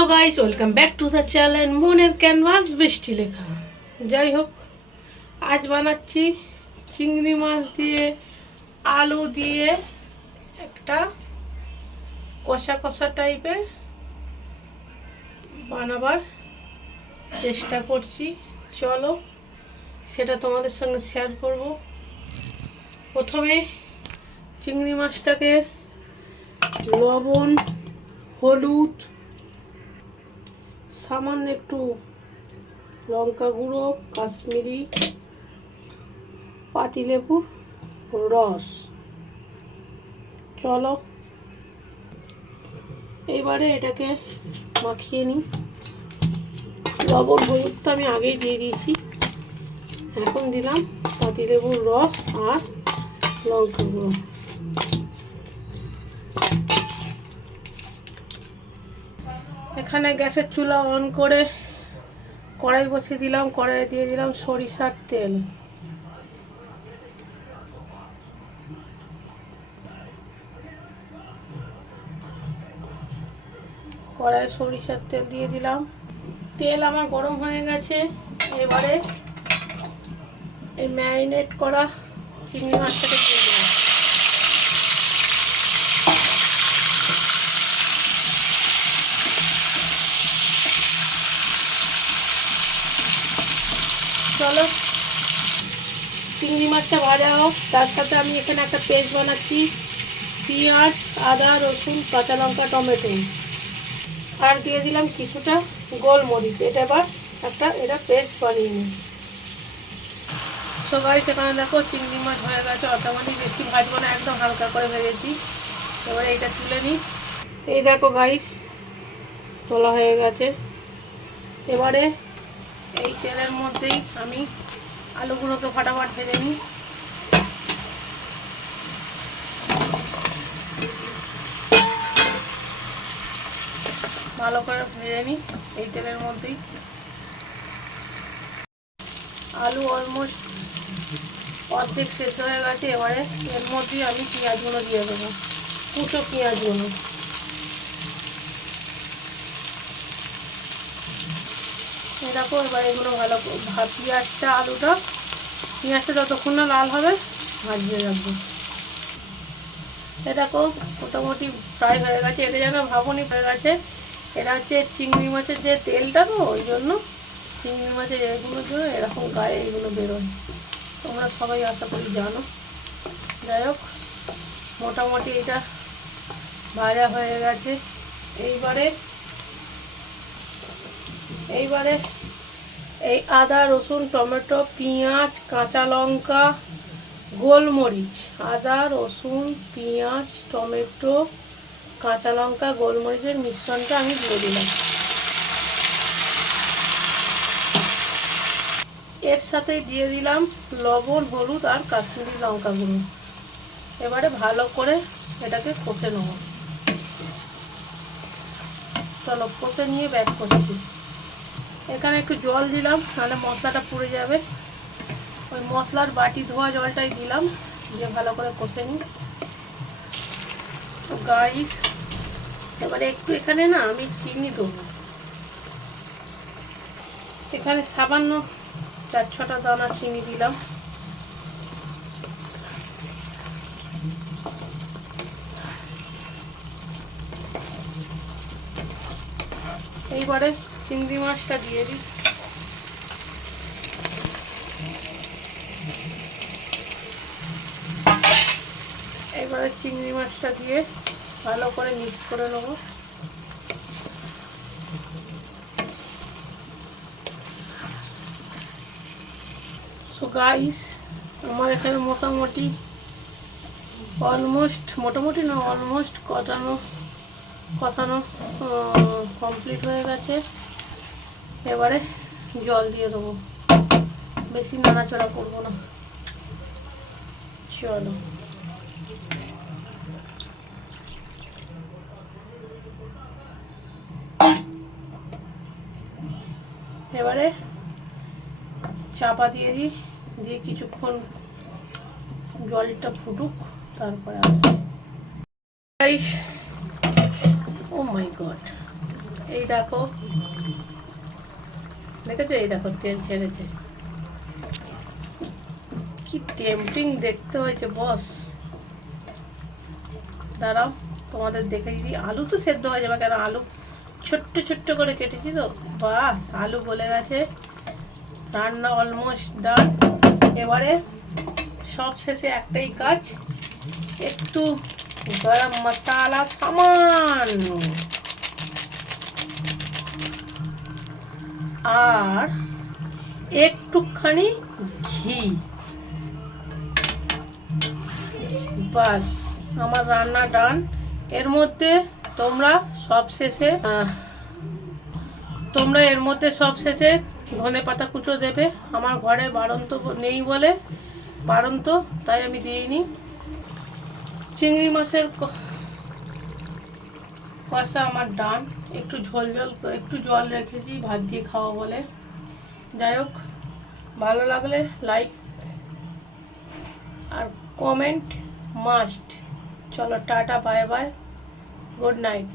Hello guys, welcome back to the channel মনের canvas বৃষ্টি লেখা। যাই হোক, আজ বানাচ্ছি চিংড়ি মাছ দিয়ে আলু দিয়ে একটা কষা কষা টাইপের বানাবার চেষ্টা করছি। চলো সেটা তোমাদের সঙ্গে শেয়ার করব। প্রথমে চিংড়ি মাছটাকে লবণ, হলুদ, সামান্য একটু লঙ্কা গুঁড়ো, কাশ্মীরি, পাতিলেবুর রস, চলো এইবারে এটাকে মাখিয়ে নিই। লবণ হলুদটা আমি আগেই দিয়ে দিয়েছি, এখন দিলাম পাতিলেবুর রস আর লঙ্কা গুঁড়ো। এখানে গ্যাসের চুলা অন করে কড়াই বসিয়ে দিলাম। কড়াইয়ে দিয়ে দিলাম সরিষার তেল। কড়াইয়ে সরিষার তেল দিয়ে দিলাম। তেল আমার গরম হয়ে গেছে। এবারে এই ম্যারিনেট করা চিংড়ি মাছটাকে দিয়ে দিলাম। চলো চিংড়ি মাছটা ভাজা হোক, তার সাথে আমি এখানে একটা পেস্ট বানাচ্ছি। পেঁয়াজ, আদা, রসুন, কাঁচা লঙ্কা, টমেটো, আর দিয়ে দিলাম কিছুটা গোলমরিচ। এটা এবার এটা পেস্ট বানিয়ে নিই। তো গাইস, এখানে দেখো চিংড়ি মাছ হয়ে গেছে। অটোমেটিক বেশি ভাজবো না, একদম হালকা করে ভেজেছি। এবারে এটা তুলে নিই। এই দেখো গাইস, তোলা হয়ে গেছে। এবারে এই তেলের মধ্যেই আমি আলুগুলোকে ফাটাফাট ভেজে নিই। ভালো করে ভেজে নিই এই তেলের মধ্যেই। আলু অলমোস্ট অর্ধেক শেষ হয়ে গেছে। এবারে এর মধ্যেই আমি পেঁয়াজগুলো দিয়ে দেবো, কুচো পেঁয়াজগুলো। এরকম এবার এগুলো ভালো পেঁয়াজটা যতক্ষণ না লাল হবে ভাজিয়ে রাখবো। এরকম মোটামুটি ফ্রাই হয়ে গেছে। এটা যেন ভাবনি হয়ে গেছে। এটা হচ্ছে চিংড়ি মাছের যে তেলটা, তো ওই জন্য চিংড়ি মাছের এগুলোর জন্য এরকম গায়ে এগুলো বেরোয়। তোমরা সবাই আশা করি জানো। যাই হোক, মোটামুটি এটা ভাজা হয়ে গেছে। এইবারে এই আদা, রসুন, টমেটো, পেঁয়াজ, কাঁচা লঙ্কা, গোলমরিচ, আদা, রসুন, পেঁয়াজ, টমেটো, কাঁচা লঙ্কা, গোলমরিচের মিশ্রণটা আমি দিয়ে দিলাম। এর সাথে দিয়ে দিলাম লবণ, হলুদ আর কাশ্মীরি লঙ্কা গুঁড়ো। এবারে ভালো করে এটাকে কষে নেব। চলো কষে নিয়ে ব্যাক করছি। এখানে একটু জল দিলাম, নাহলে মশলাটা পুড়ে যাবে। ওই মশলার বাটি ধোয়া জলটাই দিলাম, দিয়ে ভালো করে কষে নিই। তো গাইস, এবারে একটু এখানে না আমি চিনি দেবো। এখানে সামান্য 4-6টা দানা চিনি দিলাম। এইবারে চিংড়ি মাছটা দিয়ে দিই। এবারে চিংড়ি মাছটা দিয়ে ভালো করে মিক্স করে নেব। সো গাইস, আমার এখানে মোটামুটি অলমোস্ট কষানো কমপ্লিট হয়ে গেছে। এবারে জল দিয়ে দেবো, বেশি নাড়াচাড়া করবো না। চলো এবারে চাপা দিয়ে দিই, দিয়ে কিছুক্ষণ জলটা ফুটুক, তারপরে আসছি। গাইস, ও মাই গড, এই দেখো, দেখেছো, এই দেখো তেল ছেড়েছে। কি টেম্পটিং দেখতে হয়েছে বস। দাঁড়াও তোমাদের দেখে দিই। আলু তো সেদ্ধ হয়ে যাবে, কেন আলু ছোট্ট ছোট্ট করে কেটেছি তো। বাস, আলু গলে গেছে, রান্না অলমোস্ট ডান। এবারে সব শেষে একটাই কাজ, একটু গরম মশলা সামান্য, আর একটুখানি ঘি। বাস, আমার রান্না ডান। এর মধ্যে তোমরা সব শেষে ধনে পাতা কুচো দেবে। আমার ঘরে বাড়ন্ত নেই বলে, বাড়ন্ত তাই আমি দিইনি। চিংড়ি মাছের কষা আমার ডান। একটু একটু জল রেখেছি ভাত দিয়ে খাওয়া বলে। যাই হোক, ভালো লাগলে লাইক আর কমেন্ট মাস্ট। চলো tata, bye bye, good night.